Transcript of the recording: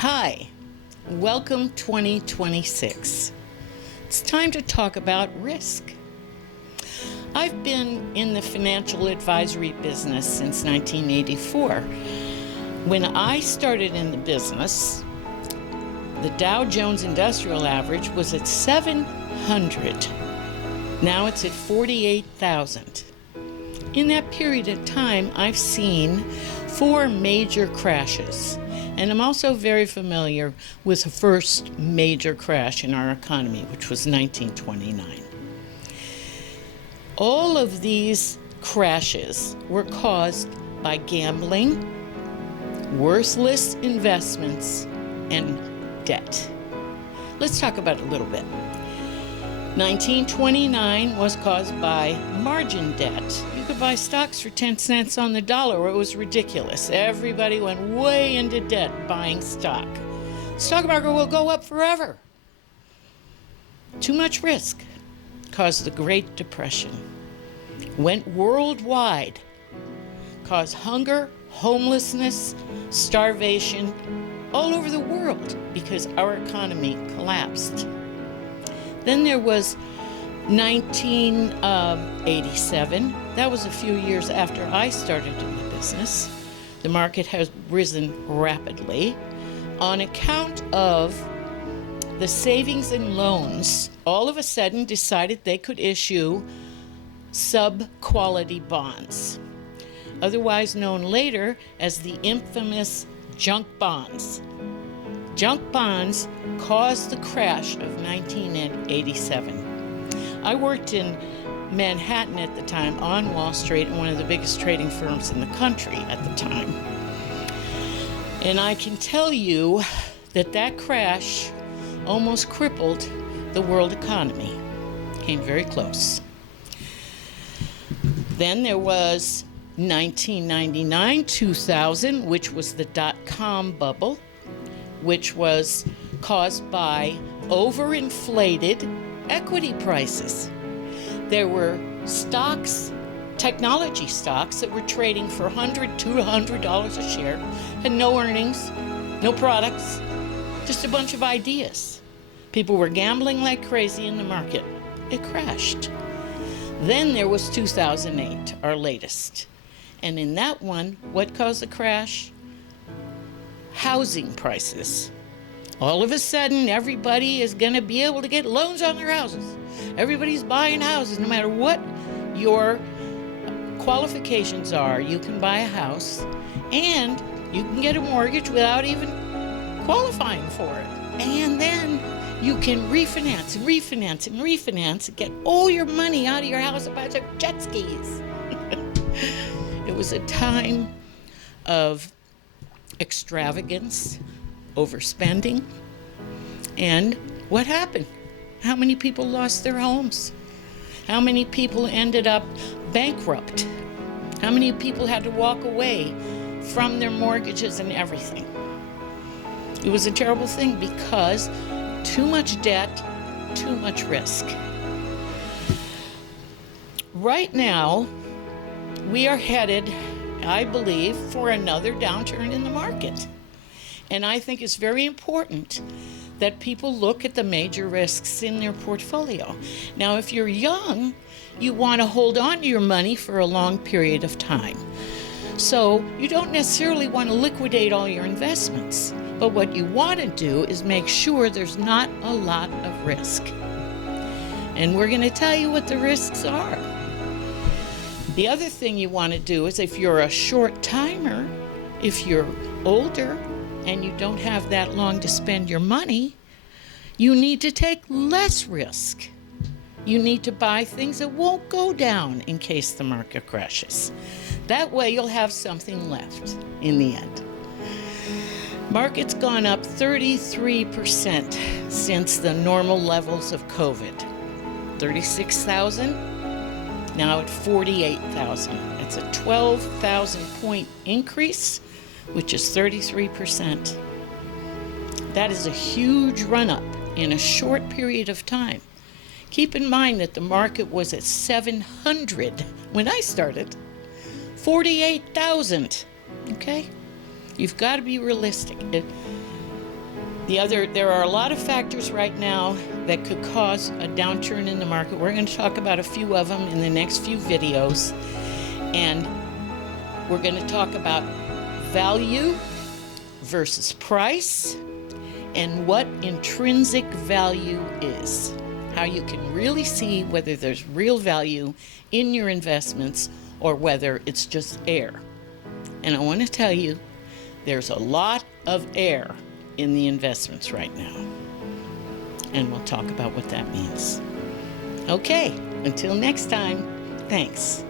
Hi, welcome 2026. It's time to talk about risk. I've been in the financial advisory business since 1984. When I started in the business, the Dow Jones Industrial Average was at 700. Now it's at 48,000. In that period of time, I've seen 4 major crashes. And I'm also very familiar with the first major crash in our economy, which was 1929. All of these crashes were caused by gambling, worthless investments, and debt. Let's talk about it a little bit. 1929 was caused by margin debt. You could buy stocks for 10 cents on the dollar. It was ridiculous. Everybody went way into debt buying stock. Stock market will go up forever. Too much risk caused the Great Depression. Went worldwide. Caused hunger, homelessness, starvation all over the world because our economy collapsed. Then there was 1987. That was a few years after I started in the business. The market has risen rapidly on account of the savings and loans all of a sudden decided they could issue sub-quality bonds, otherwise known later as the infamous junk bonds. Junk bonds caused the crash of 1987. I worked in Manhattan at the time on Wall Street, one of the biggest trading firms in the country at the time. And I can tell you that that crash almost crippled the world economy. Came very close. Then there was 1999, 2000, which was the dot-com bubble, which was caused by overinflated equity prices. There were stocks, technology stocks, that were trading for $100, $200 a share, had no earnings, no products, just a bunch of ideas. People were gambling like crazy in the market. It crashed. Then there was 2008, our latest. And in that one, what caused the crash? Housing prices. All of a sudden, everybody is going to be able to get loans on their houses. Everybody's buying houses. No matter what your qualifications are, you can buy a house, and you can get a mortgage without even qualifying for it. And then you can refinance and get all your money out of your house and buy some jet skis. It was a time of extravagance, overspending, and what happened? How many people lost their homes? How many people ended up bankrupt? How many people had to walk away from their mortgages and everything? It was a terrible thing because too much debt, too much risk. Right now, we are headed, I believe, for another downturn in the market. And I think it's very important that people look at the major risks in their portfolio. Now, if you're young, you want to hold on to your money for a long period of time. So you don't necessarily want to liquidate all your investments. But what you want to do is make sure there's not a lot of risk. And we're going to tell you what the risks are. The other thing you want to do is, if you're a short timer, if you're older and you don't have that long to spend your money, you need to take less risk. You need to buy things that won't go down in case the market crashes. That way you'll have something left in the end. Market's gone up 33% since the normal levels of COVID. 36,000. Now at 48,000. It's a 12,000 point increase, which is 33%. That is a huge run-up in a short period of time. Keep in mind that the market was at 700 when I started. 48,000, okay? You've got to be realistic. There are a lot of factors right now that could cause a downturn in the market. We're going to talk about a few of them in the next few videos. And we're going to talk about value versus price and what intrinsic value is. How you can really see whether there's real value in your investments or whether it's just air. And I want to tell you, there's a lot of air in the investments right now. And we'll talk about what that means. Okay, until next time, thanks.